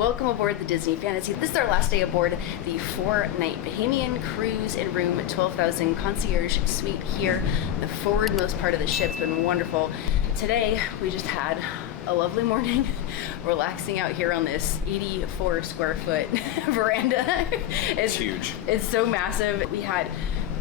welcome aboard the Disney Fantasy. This is our last day aboard the 4-night Bahamian cruise in room 12,000 Concierge suite here, the forwardmost part of the ship. It's been wonderful. Today, we just had a lovely morning relaxing out here on this 84 square foot veranda. It's huge. It's so massive. We had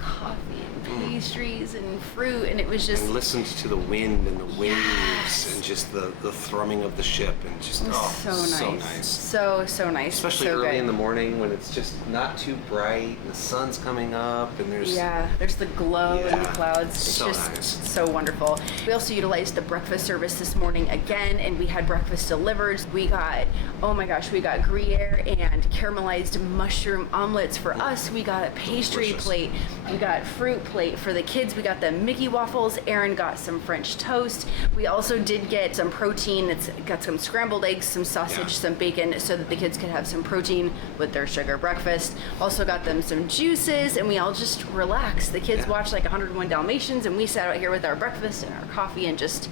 coffee and pastries and fruit, and it was just... And listened to the wind and the waves and just the thrumming of the ship, and just, so nice. So nice. Especially so early good. in the morning when it's just not too bright and the sun's coming up and there's... Yeah, there's the glow in the clouds. It's so just nice. So wonderful. We also utilized the breakfast service this morning again, and we had breakfast delivered. We got, oh my gosh, we got Gruyere and caramelized mushroom omelets for us. We got a pastry plate. We got fruit plate for the kids. We got the Mickey waffles. Aaron got some French toast. We also did get some protein. It's got some scrambled eggs, some sausage, some bacon, so that the kids could have some protein with their sugar breakfast. Also got them some juices, and we all just relaxed. The kids watched like 101 Dalmatians, and we sat out here with our breakfast and our coffee and just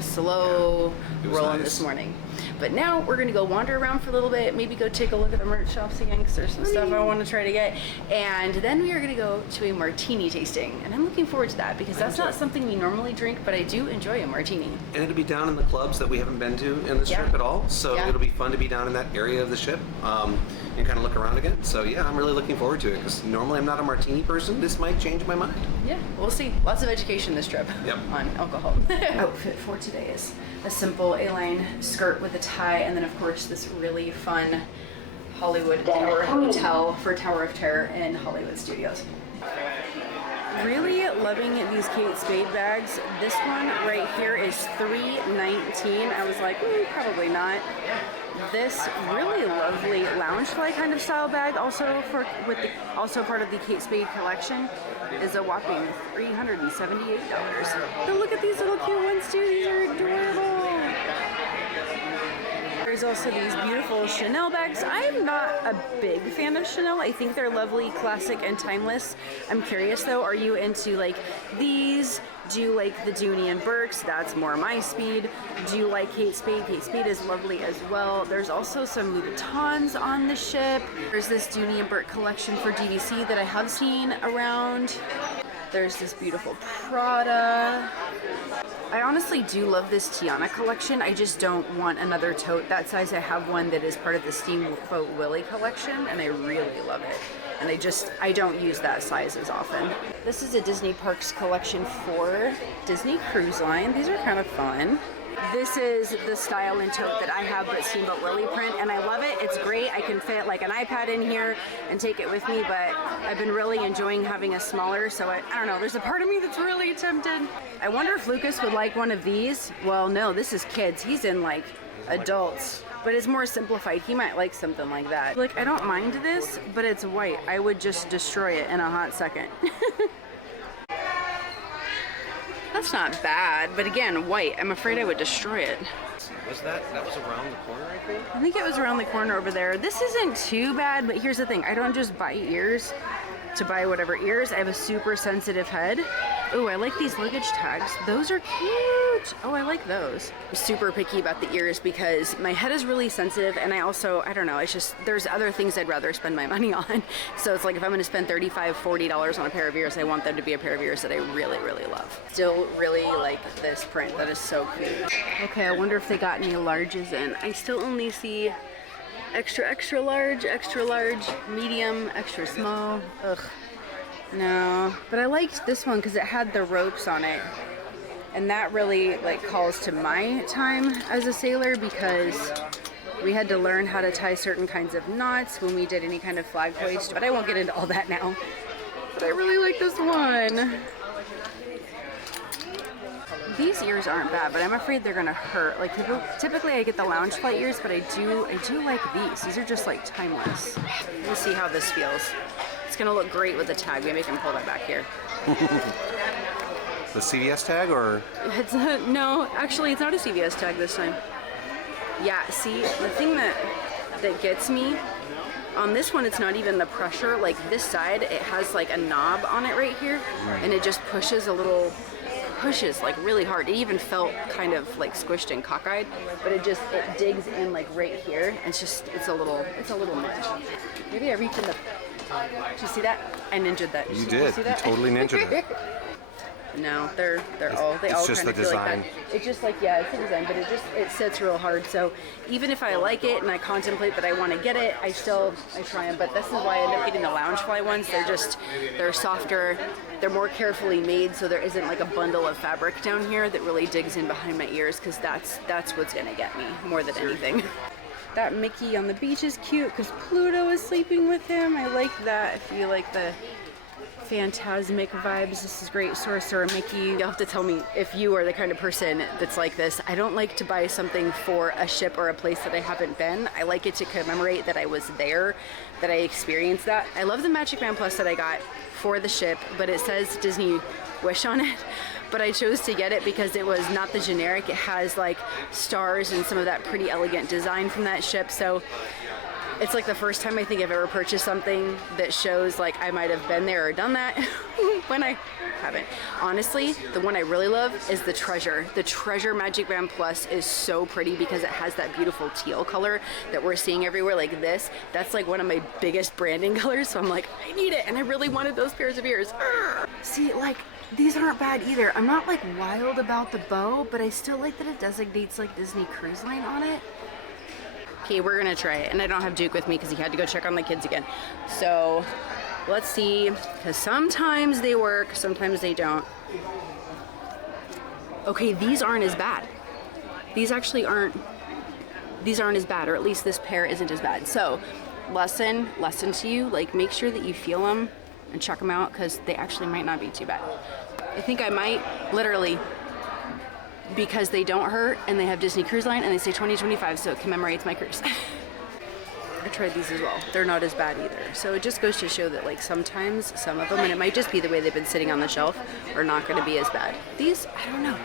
slow rolling this morning. But now we're gonna go wander around for a little bit, maybe go take a look at the merch shops again, because there's some stuff I want to try to get. And then we are gonna go to a martini tasting, and I'm looking forward to that because that's not something we normally drink, but I do enjoy a martini. And it'll be down in the clubs that we haven't been to in this trip at all, so it'll be fun to be down in that area of the ship and kind of look around again. So yeah, I'm really looking forward to it, because normally I'm not a martini person. This might change my mind. Yeah, we'll see. Lots of education this trip on alcohol. Outfit for today is a simple A-line skirt with a tie, and then of course this really fun Hollywood Tower hotel for Tower of Terror in Hollywood Studios. Really loving these Kate Spade bags. This one right here is $3.19. I was like, probably not. This really lovely loungefly kind of style bag, also also part of the Kate Spade collection, is a whopping $378. But look at these little cute ones too. These are adorable. There's also these beautiful Chanel bags. I'm not a big fan of Chanel. I think they're lovely, classic, and timeless. I'm curious though, are you into like these? Do you like the Dooney and Burks? That's more my speed. Do you like Kate Spade? Kate Spade is lovely as well. There's also some Louboutins on the ship. There's this Dooney and Burke collection for DVC that I have seen around. There's this beautiful Prada. I honestly do love this Tiana collection. I just don't want another tote that size. I have one that is part of the Steamboat Willie collection, and I really love it. And I don't use that size as often. This is a Disney Parks collection for Disney Cruise Line. These are kind of fun. This is the style and tote that I have, but Steamboat Willie print, and I love it. It's great. I can fit like an iPad in here and take it with me, but I've been really enjoying having a smaller, so I don't know, there's a part of me that's really tempted. I wonder if Lucas would like one of these. Well, no, this is kids. He's in like adults, but it's more simplified. He might like something like that. Like, I don't mind this, but it's white. I would just destroy it in a hot second. That's not bad, but again, white. I'm afraid I would destroy it. Was that was around the corner, I think? I think it was around the corner over there. This isn't too bad, but here's the thing. I don't just buy ears to buy whatever ears. I have a super sensitive head. Oh, I like these luggage tags. Those are cute. Oh, I like those. I'm super picky about the ears because my head is really sensitive, and I don't know, it's just, there's other things I'd rather spend my money on. So it's like if I'm gonna spend $35, $40 on a pair of ears, I want them to be a pair of ears that I really, really love. Still really like this print. That is so cute. Okay, I wonder if they got any larges in. I still only see extra, extra large, medium, extra small. Ugh. No, but I liked this one because it had the ropes on it, and that really like calls to my time as a sailor, because we had to learn how to tie certain kinds of knots when we did any kind of flag hoist, but I won't get into all that now. But I really like this one. These ears aren't bad, but I'm afraid they're gonna hurt. Like typically I get the lounge flight ears, but I do like these. These are just like timeless. Let's see how this feels. It's gonna look great with the tag. Maybe I can pull that back here. The CVS tag, or? No, actually it's not a CVS tag this time. Yeah, see, the thing that gets me, on this one it's not even the pressure. Like this side, it has like a knob on it right here, and it just pushes a little pushes like really hard. It even felt kind of like squished and cockeyed, but it digs in like right here. It's a little much. Maybe I reached in the. Did you see that? I ninja'd that. You did. You see that? You totally ninja'd it. No, they all kind of feel like that. It's just like, yeah, it's the design, but it sits real hard. So even if I like it and I contemplate that I want to get it, I try them. But this is why I end up getting the Loungefly ones. They're softer, they're more carefully made, so there isn't like a bundle of fabric down here that really digs in behind my ears, because that's what's gonna get me more than anything. That Mickey on the beach is cute because Pluto is sleeping with him. I like that. If you like the phantasmic vibes, this is great. Sorcerer Mickey. You'll have to tell me if you are the kind of person that's like this. I don't like to buy something for a ship or a place that I haven't been. I like it to commemorate that I was there, that I experienced that. I love the Magic Band Plus that I got for the ship, but it says Disney Wish on it. But I chose to get it because it was not the generic. It has like stars and some of that pretty elegant design from that ship. So it's like the first time I think I've ever purchased something that shows like I might have been there or done that when I haven't. Honestly, the one I really love is the Treasure. The Treasure Magic Band Plus is so pretty because it has that beautiful teal color that we're seeing everywhere like this. That's like one of my biggest branding colors. So I'm like, I need it. And I really wanted those pairs of ears. See, like, these aren't bad either. I'm not like wild about the bow, but I still like that it designates like Disney Cruise Line on it. Okay, we're gonna try it. And I don't have Duke with me because he had to go check on the kids again. So let's see, because sometimes they work, sometimes they don't. Okay, these aren't as bad. These actually aren't as bad, or at least this pair isn't as bad. So lesson to you, like make sure that you feel them and check them out because they actually might not be too bad. I think I might literally, because they don't hurt and they have Disney Cruise Line and they say 2025, so it commemorates my cruise. I tried these as well. They're not as bad either. So it just goes to show that like sometimes some of them, and it might just be the way they've been sitting on the shelf, are not going to be as bad. These, I don't know.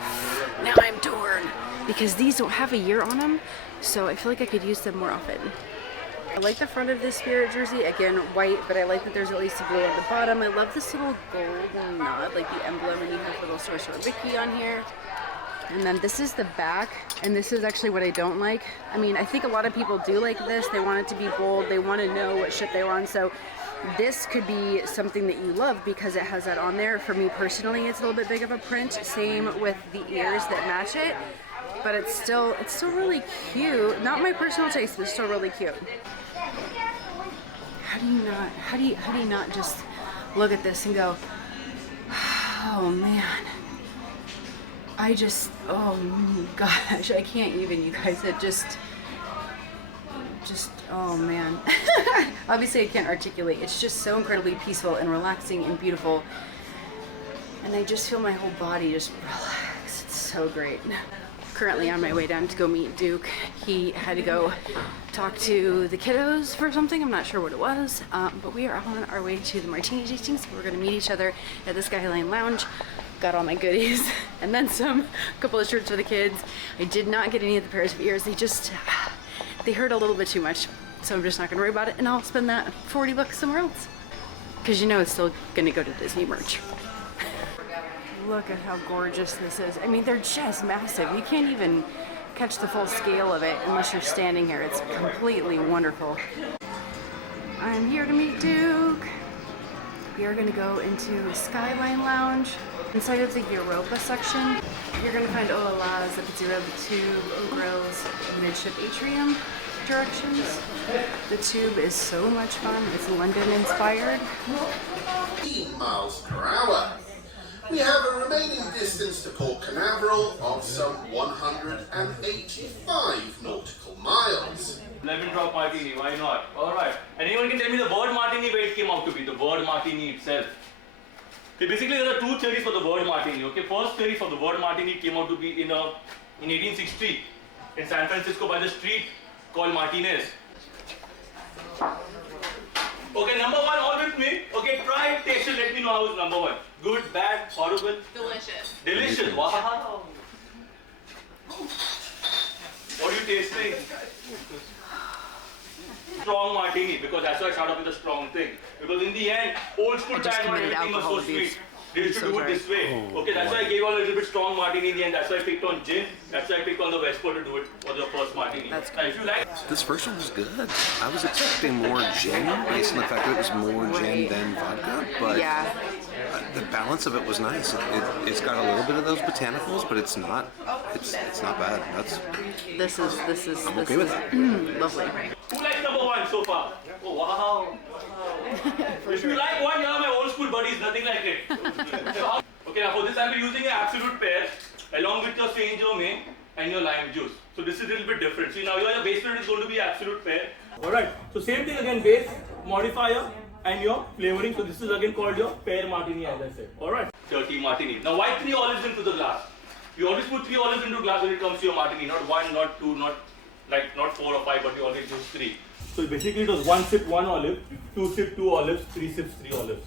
Now I'm torn because these don't have a year on them, so I feel like I could use them more often. I like the front of this Spirit jersey, again white, but I like that there's at least a blue at the bottom. I love this little golden knot, like the emblem, and you have little Sorcerer Mickey on here. And then this is the back, and this is actually what I don't like. I mean, I think a lot of people do like this. They want it to be bold. They want to know what ship they're on. So this could be something that you love because it has that on there. For me personally, it's a little bit big of a print. Same with the ears that match it. But it's still really cute. Not my personal taste, but still really cute. How do you not just look at this and go, oh man. Oh gosh, I can't even, you guys. It just, oh man. Obviously I can't articulate. It's just so incredibly peaceful and relaxing and beautiful. And I just feel my whole body just relax. It's so great. Currently on my way down to go meet Duke. He had to go talk to the kiddos for something. I'm not sure what it was, but we are on our way to the Martini Tasting, so we're gonna meet each other at the Skyline Lounge. Got all my goodies and then some, a couple of shirts for the kids. I did not get any of the pairs of ears. They hurt a little bit too much, so I'm just not gonna worry about it, and I'll spend that $40 somewhere else. Because you know it's still gonna go to Disney merch. Look at how gorgeous this is. I mean, they're just massive. You can't even catch the full scale of it unless you're standing here. It's completely wonderful. I'm here to meet Duke. We are gonna go into Skyline Lounge. Inside of the Europa section, you're gonna find Olalas, the Pizzeria, the Tube, Ogros, Midship Atrium directions. The Tube is so much fun. It's London inspired. 15 miles per hour. We have a remaining distance to Port Canaveral of some 185 nautical miles. Lemon drop martini, why not? Alright. Anyone can tell me the word martini where it came out to be, the word martini itself. Okay, basically there are two theories for the word martini. Okay, first theory for the word martini came out to be in 1860 in San Francisco by the street called Martinez. Okay, number one, all with me. Okay, try it, taste it, let me know how it's number one. Good, bad, horrible? Delicious. Delicious, wow. What are you tasting? Strong martini, because that's why I started off with a strong thing. Because in the end, old school time, everything was so sweet. They used to do it this way. Okay, that's why I gave you all a little bit strong martini in the end. That's why I picked on gin. That's why I picked on the Vesper to do it for the first martini. That's Now, if you like, This first one was good. I was expecting more gin based on the fact that it was more gin than vodka, but Yeah. the balance of it was nice. It's got a little bit of those botanicals, but it's not bad. This is I'm okay with that. lovely. who likes number one so far? Oh, wow. If you like one, you're my old school buddies, nothing like it. Okay, now for this I'll be using an absolute pear along with your Saint Germain and your lime juice. So this is a little bit different. See, now your base spirit is going to be absolute pear. Alright, so same thing again, base, modifier and your flavoring. So this is again called your pear martini, as I said. Alright, 30 martini. Now why 3 olives into the glass? You always put 3 olives into glass when it comes to your martini. Not 1, not 2, not 4 or 5, but you always use 3. So basically it was 1 sip 1 olive, 2 sip 2 olives, 3 sips 3 olives.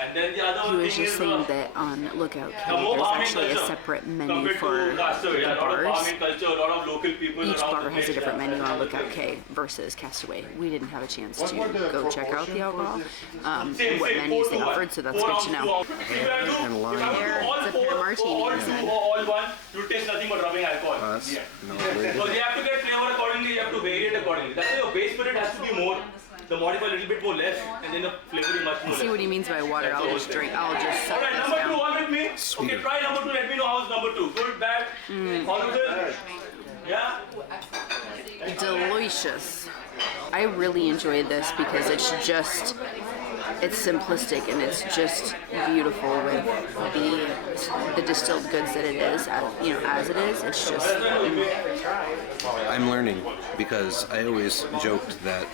And then the other He was thing just is saying that on Lookout Cay, more there's farming actually a culture separate menu compared for to Castaway. the A lot of bars. farming culture, a lot of local people Each around bar the has a place, different yeah. menu on Lookout Cay versus Castaway. We didn't have a chance to go check out the alcohol, what menus they offered, so that's good to know. And lime. There, it's a pear martini. All 2 or all 1, you taste nothing but rubbing alcohol. That's Yeah. no way. So you have to get flavor accordingly, you have to vary it accordingly. That's why your base spirit has to be more, the modify a little bit more less, and then the flavor is much more See less. what he means by water. I'll just suck Alright, this number 2, down. all with me? Sweeter. Okay, try number 2, let me know how's number 2. Good, bad, horrible? Yeah? Delicious. I really enjoyed this because it's simplistic and it's just beautiful with the distilled goods that it is, as it is. It's just I'm learning because I always joked that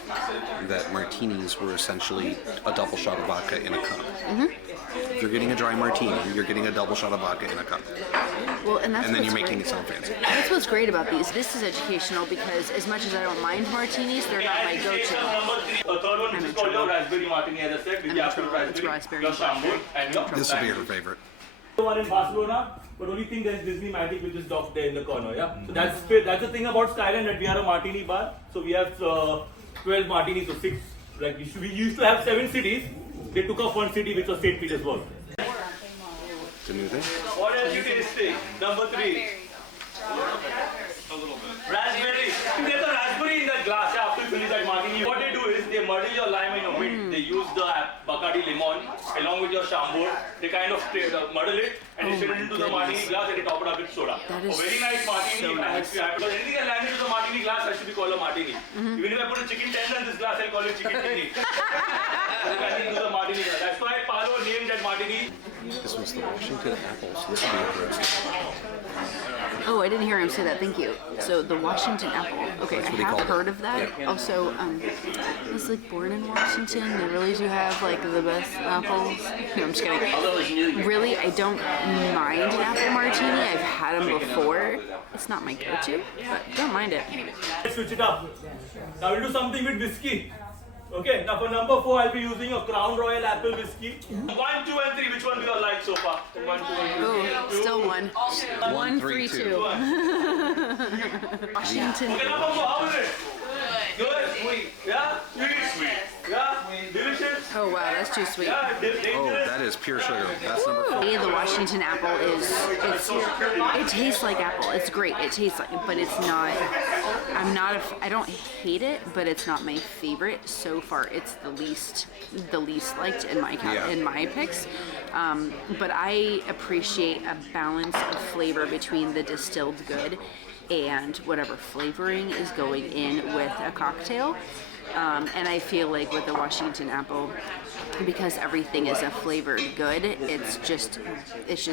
martinis were essentially a double shot of vodka in a cup. If you're getting a dry martini, you're getting a double shot of vodka in a cup. well, and that's And then what's you're making great. it sound fancy. That's what's great about these. This is educational because as much as I don't mind martinis, they're not my go-to. Number 3, a third one, which I'm is in called your trouble. raspberry martini, as I said, with I'm the in absolute trouble. It's raspberry, raspberry. your chambord, and your This will be lime. her favorite. One in Barcelona, but only thing there's Disney Magic, which is docked there in the corner. Yeah, so that's the thing about Skyline, that we are a martini bar. So we have 12 martinis, so 6. Like we used to have 7 cities. They took off 1 city, which was St. Petersburg. It's a new thing. What else you tasting? Number 3. Raspberry. There's a raspberry in that glass. Yeah, after you finish that martini, what they do is they muddle your lime in your mint. They use the Bacardi lemon along with your chambord. They kind of muddle it and they straight it into the martini glass and they top it up with soda. That A is very nice martini. so nice. Because anything that lands into the martini glass has to be called a martini. Even if I put a chicken tender in this glass, I'll call it chicken tini. Landing into the martini glass. That's why Paolo named that martini. This was the Washington apple, so this will be a roast. Oh, I didn't hear him say that. Thank you. So the Washington apple. Okay, That's I what he have called heard it. of that. Also, I was like born in Washington. They really do have like the best apples. No, I'm just kidding. Really, I don't mind an apple martini. I've had them before. It's not my go-to, but don't mind it. Let's switch it up. Now we'll do something with whiskey. Okay, now for number 4, I'll be using a Crown Royal apple whiskey. 1, 2, and 3. Which one do you like so far? 1, 2, and 3. Oh, still one. 1, 3, 2. Washington. Okay, number 4. How is it? Good. Sweet. Yeah. Sweet. Yeah. Delicious. Oh wow, that's too sweet. Yeah. Dangerous. Oh, that is pure sugar. That's number 4. The Washington apple it tastes like apple. It's great. It tastes like it, but it's not. I don't hate it, but it's not my favorite so far. It's the least liked in my Yeah. in my picks. But I appreciate a balance of flavor between the distilled good and whatever flavoring is going in with a cocktail. And I feel like with the Washington apple, because everything is a flavored good, it's just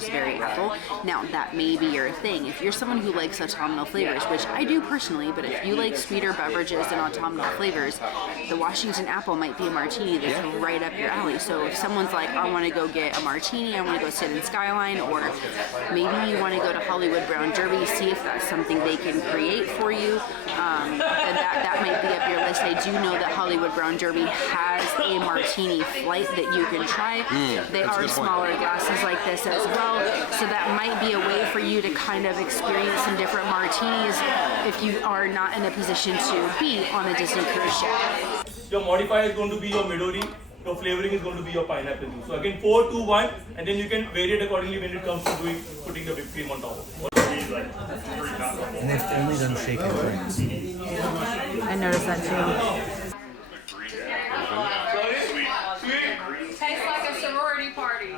very apple. Now that may be your thing. If you're someone who likes autumnal flavors, which I do personally, but if you like sweeter beverages and autumnal flavors, the Washington apple might be a martini that's right up your alley. So if someone's like, I want to go get a martini, I want to go sit in Skyline, or maybe you want to go to Hollywood Brown Derby, see if that's something they can create for you, and that might be up your list. I do know that Hollywood Brown Derby has a martini flight that you can try. They that's a are good point. smaller glasses like this as well, so that might be a way for you to kind of experience some different martinis if you are not in a position to be on a Disney cruise ship. Your modifier is going to be your Midori. your flavoring is going to be your pineapple juice. So again 4, 2, 1, and then you can vary it accordingly when it comes to putting the whipped cream on top of it. And if only done shaken drinks. I noticed that too. Tastes like a sorority party.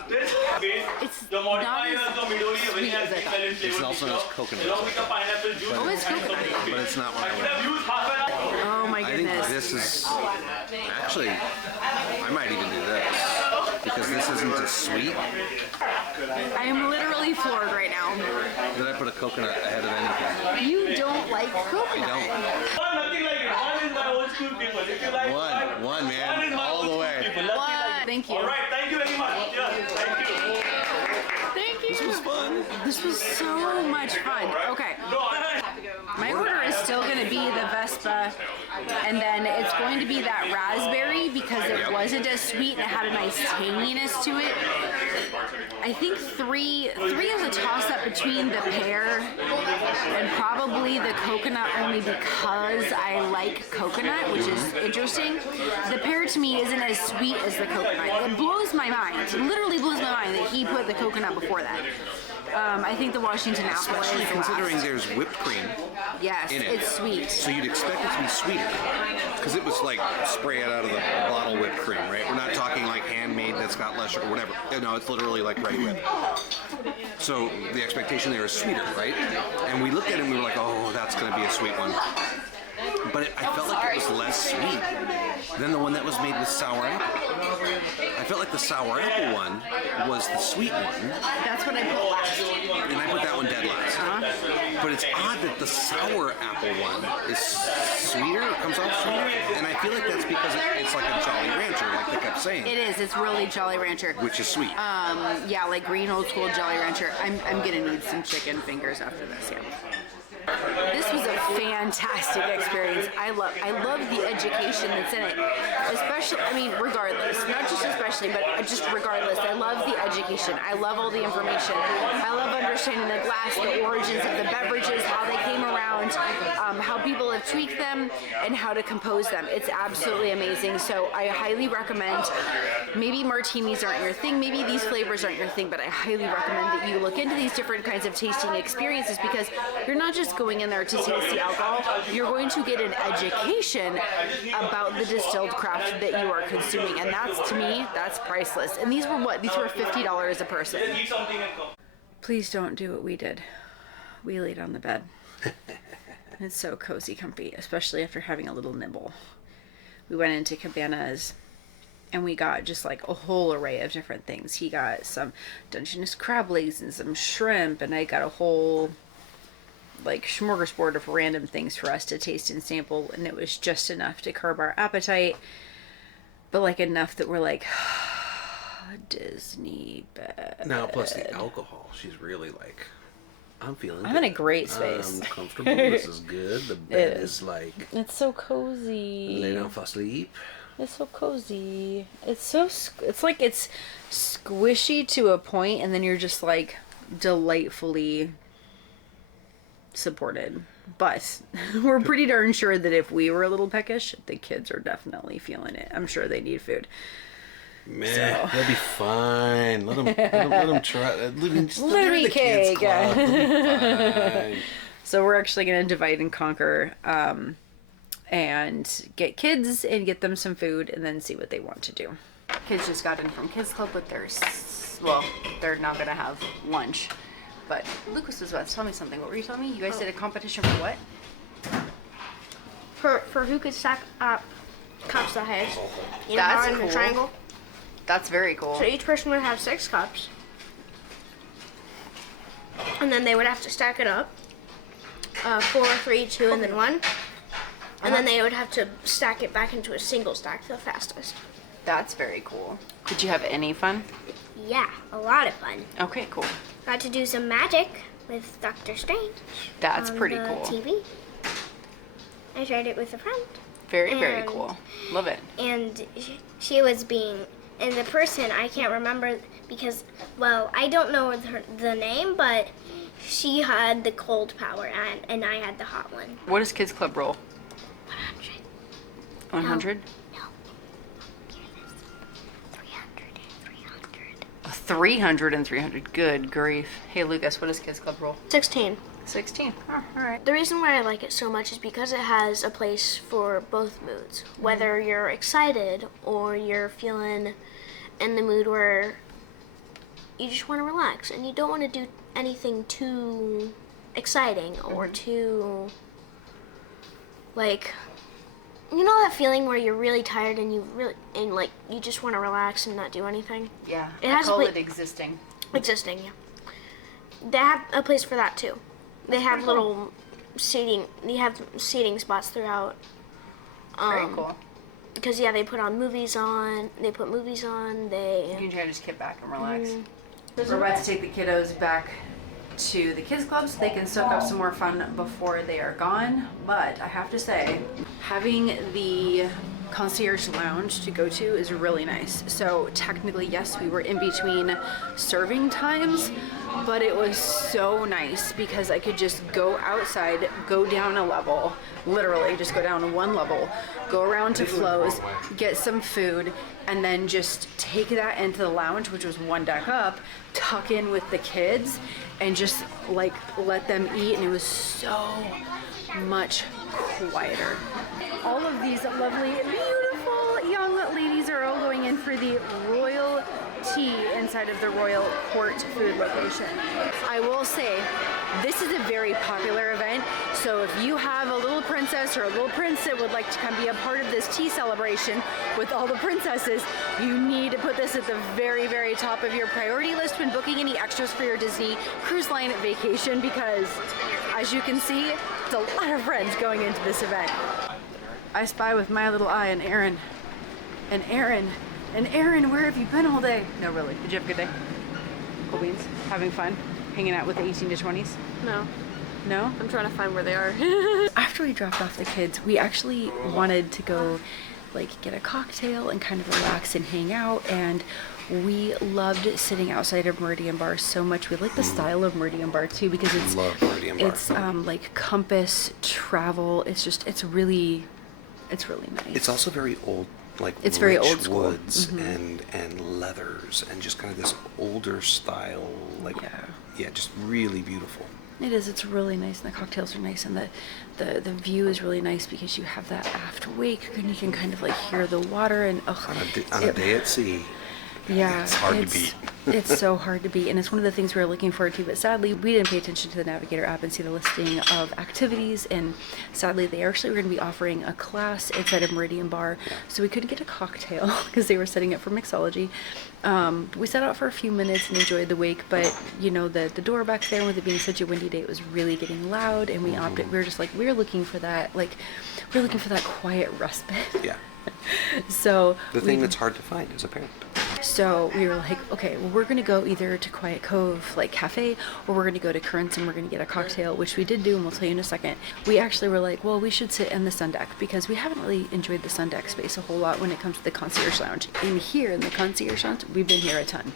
It's the not modifier as of the Midori very sweet has as I thought. excellent flavor. It also has coconut. Along with the pineapple juice. Oh, it's coconut. But it's not what I I could want. have used half an hour. Oh my I think goodness. this is actually, I might even do this because this isn't as sweet. I am literally floored right now. Did I put a coconut ahead of anything? You don't like I coconut. don't. Nothing like it. One is my old school people. If you like One, man, one is my all old the school way. people. Nothing What? like it. Thank you. All right, thank you very much. Yes, thank you. Thank you. This was fun. This was so much fun. Okay. My order is still going to be the Vespa, and then it's going to be that raspberry because it wasn't as sweet and it had a nice tanginess to it. I think three is a toss-up between the pear and probably the coconut only because I like coconut, which is interesting. The pear to me isn't as sweet as the coconut. It blows my mind. It literally blows my mind that he put the coconut before that. I think the Washington apple is Especially considering last. there's whipped cream Yes, in it. it's sweet. So you'd expect it to be sweeter because it was like spray it out of the bottle whipped cream, right? We're not talking like handmade that's got less sugar or whatever. No, it's literally like ready whipped. So the expectation there is sweeter, right? And we looked at it and we were like, oh, that's going to be a sweet one. But I felt like it was less sweet than the one that was made with sour apple. I felt like the sour apple one was the sweet one, That's what I put last. and I put that one dead last. But it's odd that the sour apple one is sweeter, it comes off sweeter, and I feel like that's because it's like a Jolly Rancher, like they kept saying, It is. It's really Jolly Rancher. which is sweet. Yeah, like green old school Jolly Rancher. I'm gonna need some chicken fingers after this. Yeah. This was a fantastic experience. I love the education that's in it. Especially, I mean, regardless, not just especially, but just regardless. I love the education. I love all the information. I love understanding the glass, the origins of the beverages, how they came around, how people have tweaked them, and how to compose them. It's absolutely amazing. So I highly recommend. Maybe martinis aren't your thing. Maybe these flavors aren't your thing, but I highly recommend that you look into these different kinds of tasting experiences because you're not just going in there to taste the alcohol, you're going to get an education about the distilled craft that you are consuming, and that's, to me, that's priceless. And these were what? These were $50 a person. Eat something and come. Please don't do what we did. We laid on the bed. It's so cozy, comfy, especially after having a little nibble. We went into Cabanas and we got just like a whole array of different things. He got some Dungeness crab legs and some shrimp, and I got a whole like smorgasbord of random things for us to taste and sample, and it was just enough to curb our appetite, but like enough that we're like, Disney Bed. Now, plus the alcohol, she's really like, I'm feeling I'm good. in a great space. I'm comfortable, this is good. The bed is like, It's so cozy. lay down for sleep. It's so cozy. It's so, it's like it's squishy to a point, and then you're just like delightfully supported. But we're pretty darn sure that if we were a little peckish, the kids are definitely feeling it. I'm sure they need food. Man, they'll be fine. Let them try. Let them be cake. They'll be fine. So we're actually going to divide and conquer and get kids and get them some food and then see what they want to do. Kids just got in from Kids Club with their, well, they're not going to have lunch. But Lucas was about to tell me something. What were you telling me? You guys did a competition for what? For who could stack up cups ahead in That's a cool. triangle. That's very cool. So each person would have 6 cups. And then they would have to stack it up. 4, 3, 2, and then 1. And then they would have to stack it back into a single stack the fastest. That's very cool. Did you have any fun? Yeah, a lot of fun. Okay, cool. Got to do some magic with Dr. Strange. That's on pretty the cool. TV. I tried it with a friend. Very, very And- cool. Love it. And she was being, and the person, I can't remember because, well, I don't know the name, but she had the cold power and I had the hot one. What does Kids Club roll? 100. 100? No. 300 and 300. Good grief. Hey, Lucas, what does Kids Club roll? 16. 16. Oh, all right. The reason why I like it so much is because it has a place for both moods. Whether you're excited or you're feeling in the mood where you just want to relax and you don't want to do anything too exciting or too, like, you know that feeling where you're really tired and you just want to relax and not do anything? Yeah. It has I call a it existing. Existing, yeah. They have a place for that too. They have little seating. They have seating spots throughout. Very cool. Because yeah, they put movies on. They You can try to just get back and relax. Mm-hmm. We're about to take the kiddos back to the kids club so they can soak up some more fun before they are gone. But I have to say, having the concierge lounge to go to is really nice. So technically, yes, we were in between serving times, but it was so nice because I could just go outside, go down a level, literally just go down one level, go around to Flo's, get some food, and then just take that into the lounge, which was one deck up, tuck in with the kids, and just like let them eat, and it was so much quieter. All of these lovely, beautiful young ladies are all going in for the royal tea inside of the Royal Court food location. I will say, this is a very popular event, so if you have a little princess or a little prince that would like to come be a part of this tea celebration with all the princesses, you need to put this at the very, very top of your priority list when booking any extras for your Disney Cruise Line vacation, because as you can see, it's a lot of friends going into this event. I spy with my little eye an Aaron. And Aaron, where have you been all day? No, really. Did you have a good day? Cool beans? Having fun? Hanging out with the 18 to 20s? No, No? I'm trying to find where they are. After we dropped off the kids, we actually wanted to go like get a cocktail and kind of relax and hang out, and we loved sitting outside of Meridian Bar so much. We like the style of Meridian Bar too because it's Love Meridian Bar. it's like Compass travel. It's really nice. It's also very old, like It's very rich old school. woods and leathers and just kind of this older style, like yeah, just really beautiful. It is. It's really nice, and the cocktails are nice, and the view is really nice because you have that aft wake, and you can kind of like hear the water and On a day at sea. Yeah, It's hard to beat. It's so hard to beat, and it's one of the things we were looking forward to, but sadly we didn't pay attention to the Navigator app and see the listing of activities, and sadly they actually were going to be offering a class inside of Meridian Bar, so we couldn't get a cocktail because they were setting it for mixology. We sat out for a few minutes and enjoyed the wake, but you know, the door back there, with it being such a windy day, it was really getting loud, and we opted, we were just like, we're looking for that quiet respite. Yeah. So The thing that's hard to find is a parent. So we were like, okay, well, we're going to go either to Quiet Cove, like cafe, or we're going to go to Currents and we're going to get a cocktail, which we did do, and we'll tell you in a second. We actually were like, well, we should sit in the sun deck because we haven't really enjoyed the sun deck space a whole lot when it comes to the concierge lounge. In here, in the concierge lounge, we've been here a ton.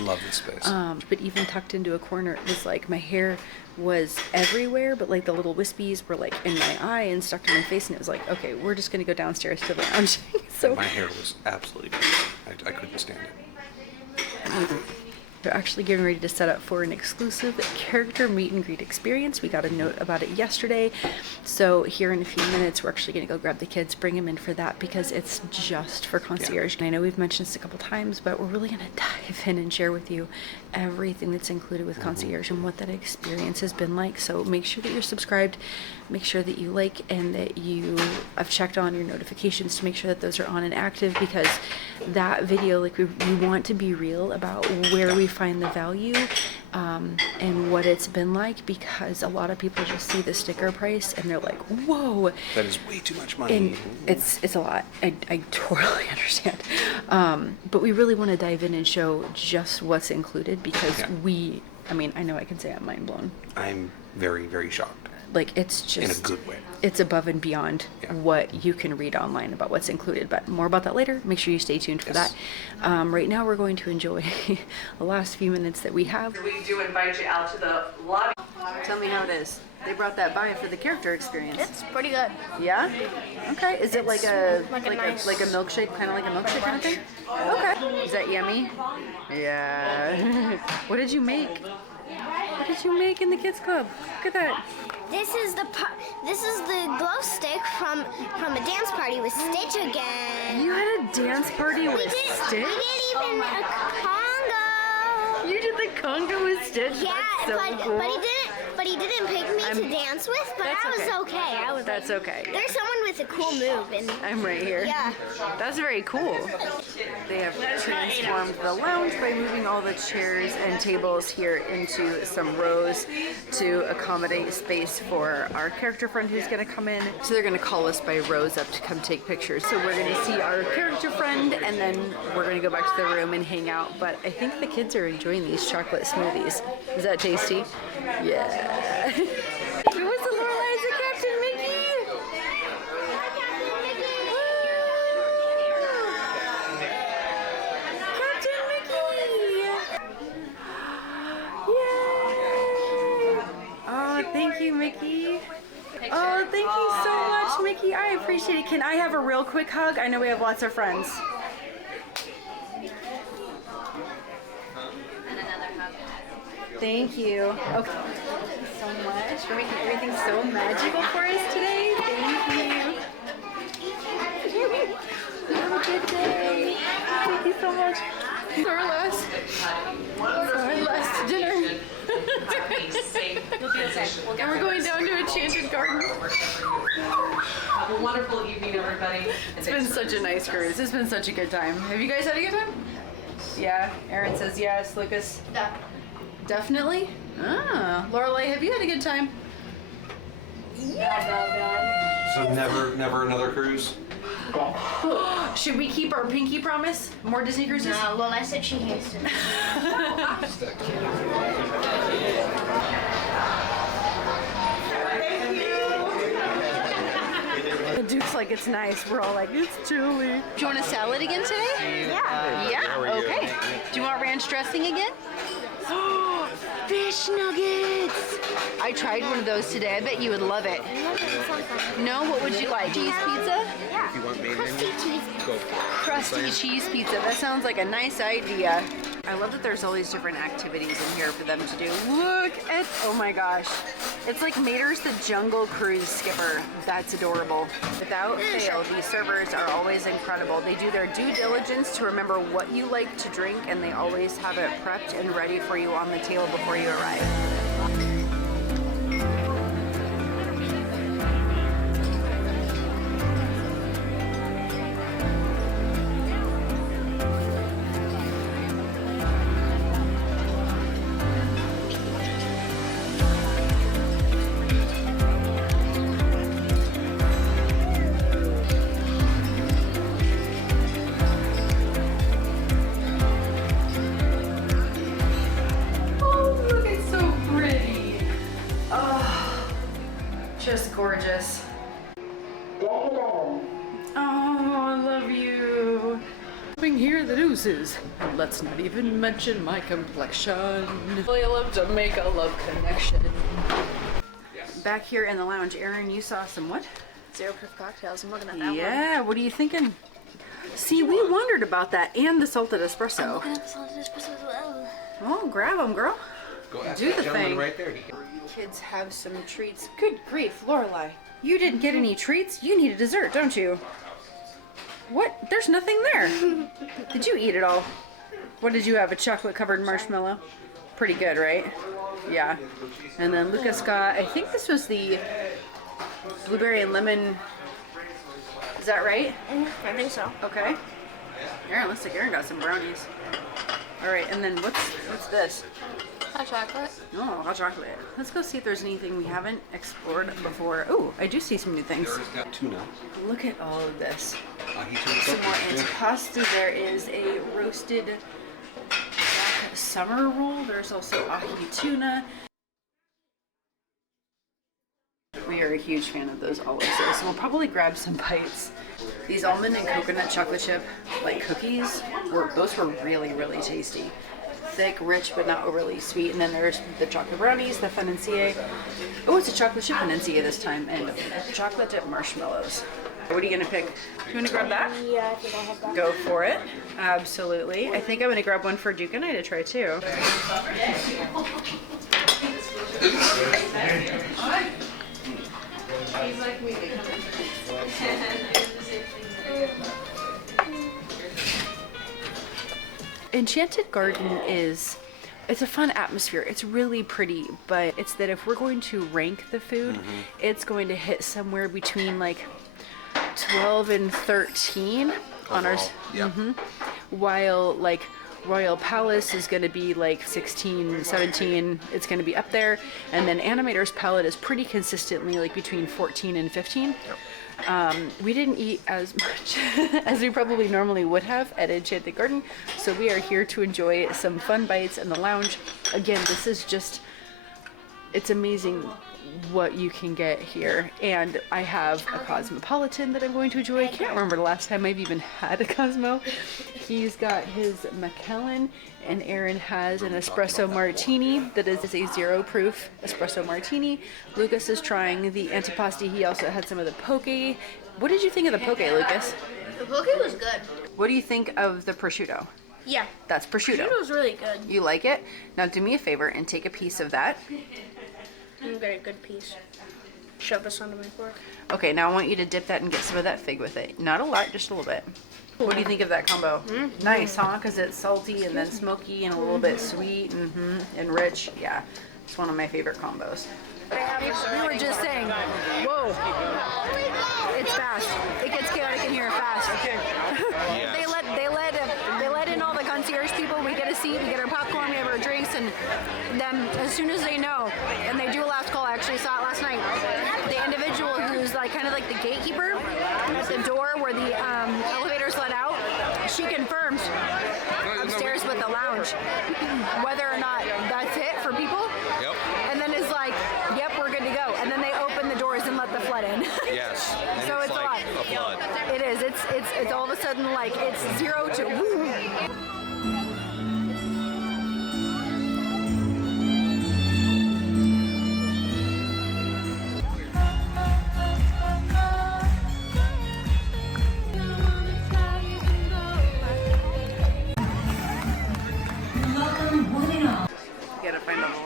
Love this space. But even tucked into a corner, it was like my hair was everywhere, but like the little wispies were like in my eye and stuck to my face, and it was like, okay, we're just going to go downstairs to the lounge. So My hair was absolutely beautiful. I couldn't stand it. they're actually getting ready to set up for an exclusive character meet and greet experience. We got a note about it yesterday. So here in a few minutes, we're actually going to go grab the kids, bring them in for that because it's just for concierge. And I know we've mentioned this a couple times, but we're really going to dive in and share with you everything that's included with concierge and what that experience has been like. So make sure that you're subscribed, make sure that you like, and that you have checked on your notifications to make sure that those are on and active, because that video, like, we want to be real about where we find the value and what it's been like, because a lot of people just see the sticker price and they're like, whoa, That is way too much money. and it's a lot. I totally understand. But we really want to dive in and show just what's included, because Yeah. I know I can say I'm mind blown. I'm very, very shocked. Like, it's just In a good way. It's above and beyond Yeah. what you can read online about what's included, but more about that later. Make sure you stay tuned for Yes. that. Right now we're going to enjoy the last few minutes that we have. We do invite you out to the lobby. Tell me how it is. They brought that by for the character experience. It's pretty good. Yeah? Okay. Is it like a like a nice- like a milkshake, kind of like a milkshake kind of thing? Okay. Is that yummy? Yeah. What did you make? What did you make in the kids club? Look at that. This is the glow stick from a dance party with Stitch again. You had a dance party with Stitch? We did even a conga. You did the conga with Stitch? Yeah, That's so cool. but he didn't pick me to dance with. But That's I was okay. I was. That's okay. There's someone with a cool move, and I'm right here. yeah. That's very cool. They have transformed the lounge by moving all the chairs and tables here into some rows to accommodate space for our character friend who's going to come in. So they're going to call us by rows up to come take pictures. So we're going to see our character friend and then we're going to go back to the room and hang out. But I think the kids are enjoying these chocolate smoothies. Is that tasty? Yeah. It was the Lorelai's and Captain Mickey. Captain Mickey! Yay! Oh, thank you, Mickey. Oh, thank you so much, Mickey. I appreciate it. Can I have a real quick hug? I know we have lots of friends. Thank you. Okay. Thank you so much for making everything so magical for us today. Thank you. Have a good day. Thank you so much. It's our last dinner. You'll be okay. And we're going down to Enchanted Garden. Have a wonderful evening, everybody. It's been such a nice cruise. It's been such a good time. Have you guys had a good time? Yeah. Aaron says yes. Lucas? Definitely? Ah. Lorelai, have you had a good time? Yeah. So never another cruise? Should we keep our pinky promise? More Disney cruises? No, Lola said she hates it. The Duke's like, it's nice. We're all like, it's chilly. Do you want a salad again today? Yeah. Yeah? Okay. Do you want ranch dressing again? Fish nuggets! I tried one of those today. I bet you would love it. No? What would you like? Cheese pizza? Yeah. If you want main Crusty menu, cheese. go. Crusty cheese pizza. That sounds like a nice idea. I love that there's all these different activities in here for them to do. Look at, oh my gosh. It's like Mater's the Jungle Cruise Skipper. That's adorable. Without fail, these servers are always incredible. They do their due diligence to remember what you like to drink, and they always have it prepped and ready for you on the table before you arrive. Just gorgeous. Oh, I love you. Coming here the deuces. And let's not even mention my complexion. I love to make a love connection. Back here in the lounge, Aaron, you saw some what? Zero proof cocktails. I'm looking at that one. Yeah, what are you thinking? See, we wondered about that and the salted espresso. Looking at the salted espresso as well. Oh, grab them, girl. Go ask Do that the gentleman thing. right there. He can- Kids have some treats. Good grief, Lorelai. You didn't get any treats? You need a dessert, don't you? What? There's nothing there. Did you eat it all? What did you have? A chocolate covered marshmallow? Pretty good, right? Yeah. And then Lucas got, I think this was the blueberry and lemon. Is that right? I think so. Okay. Aaron, looks like Aaron got some brownies. All right, and then what's this? Hot chocolate. Oh, hot chocolate. Let's go see if there's anything we haven't explored before. Oh, I do see some new things. There's got tuna. Look at all of this. Ahi tuna Some more sausage. antipasti. There is a roasted jack summer roll. There's also ahi tuna. We are a huge fan of those olives, so we'll probably grab some bites. These almond and coconut chocolate chip like cookies, those were really, really tasty. thick, rich, but not overly sweet. And then there's the chocolate brownies, the financier. Oh, it's a chocolate chip financier this time, and chocolate dip marshmallows. What are you gonna pick? Do you wanna grab that? Yeah, I think I have that. Go for it. Absolutely. I think I'm gonna grab one for Duke and I to try too. Enchanted Garden it's a fun atmosphere. It's really pretty, but it's that if we're going to rank the food, it's going to hit somewhere between like 12 and 13 on our. Yeah. While like Royal Palace is going to be like 16, 17. It's going to be up there, and then Animator's Palette is pretty consistently like between 14 and 15. We didn't eat as much as we probably normally would have at Enchanted Garden, so we are here to enjoy some fun bites in the lounge. Again, this is just, it's amazing what you can get here. And I have a Cosmopolitan that I'm going to enjoy. I can't remember the last time I've even had a Cosmo. He's got his Macallan, and Aaron has an espresso martini that is a 0 proof espresso martini. Lucas is trying the antipasti. He also had some of the poke. What did you think of the poke, Lucas? The poke was good. What do you think of the prosciutto? Yeah. That's prosciutto. Prosciutto was really good. You like it? Now do me a favor and take a piece of that. I'm getting a good piece. Shove this onto my fork. Okay, now I want you to dip that and get some of that fig with it. Not a lot, just a little bit. What do you think of that combo? Nice, huh? Because it's salty and then smoky and a little bit sweet and rich. Yeah, it's one of my favorite combos. We were just saying, whoa, it's fast. It gets chaotic in here fast. They let in all the concierge people. We get a seat, we get our popcorn, we have our drinks, and then as soon as they know, and they do a last call. I actually saw it last night. The individual who's like kind of like the gatekeeper at the door where the elevators let out, she confirms upstairs with the lounge whether or not that's it for people. Yep. And then it's like, yep, we're good to go. And then they open the doors and let the flood in. Yes. And So it's like a lot. a flood. It is. It's all of a sudden like it's 0 to woo.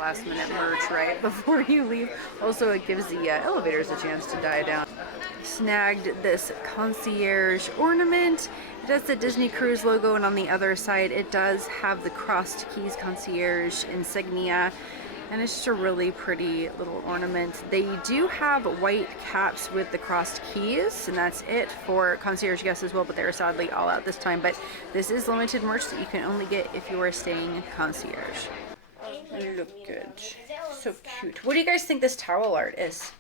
Last minute merch right before you leave. Also, it gives the elevators a chance to die down. Snagged this concierge ornament. It has the Disney Cruise logo, and on the other side it does have the crossed keys concierge insignia, and it's just a really pretty little ornament. They do have white caps with the crossed keys, and that's it for concierge guests as well, but they're sadly all out this time. But this is limited merch that you can only get if you are staying concierge. Look good. So cute. What do you guys think this towel art is?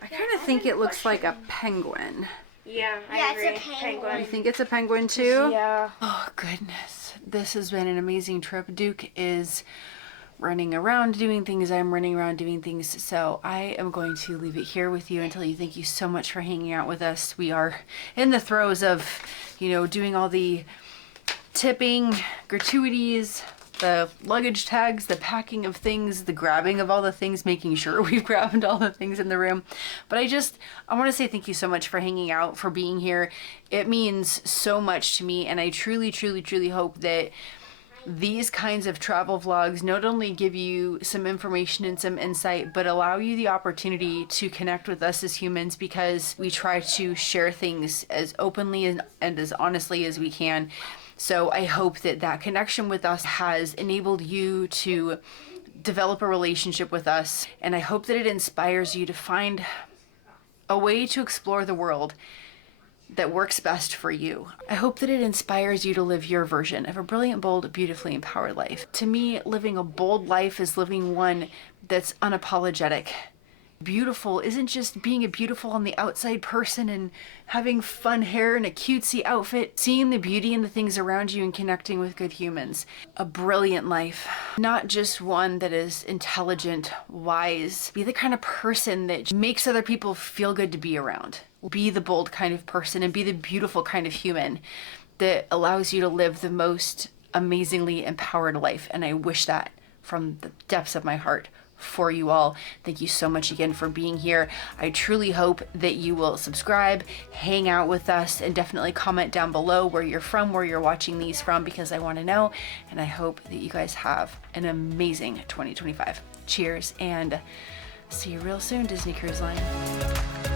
I kind of think it looks like a penguin. Yeah, I agree. It's a penguin. You think it's a penguin too? Yeah. Oh goodness. This has been an amazing trip. Duke is running around doing things. I'm running around doing things. So I am going to leave it here with you and tell you thank you so much for hanging out with us. We are in the throes of, doing all the tipping, gratuities, the luggage tags, the packing of things, the grabbing of all the things, making sure we've grabbed all the things in the room. But I want to say thank you so much for hanging out, for being here. It means so much to me, and I truly, truly, truly hope that these kinds of travel vlogs not only give you some information and some insight, but allow you the opportunity to connect with us as humans, because we try to share things as openly and as honestly as we can. So I hope that that connection with us has enabled you to develop a relationship with us. And I hope that it inspires you to find a way to explore the world that works best for you. I hope that it inspires you to live your version of a brilliant, bold, beautifully empowered life. To me, living a bold life is living one that's unapologetic. Beautiful isn't just being a beautiful on the outside person and having fun hair and a cutesy outfit, seeing the beauty in the things around you and connecting with good humans. A brilliant life, not just one that is intelligent, wise. Be the kind of person that makes other people feel good to be around. Be the bold kind of person and be the beautiful kind of human that allows you to live the most amazingly empowered life. And I wish that from the depths of my heart for you all. Thank you so much again for being here. I truly hope that you will subscribe, hang out with us, and definitely comment down below where you're from, where you're watching these from, because I want to know. And I hope that you guys have an amazing 2025. Cheers, and see you real soon, Disney Cruise Line.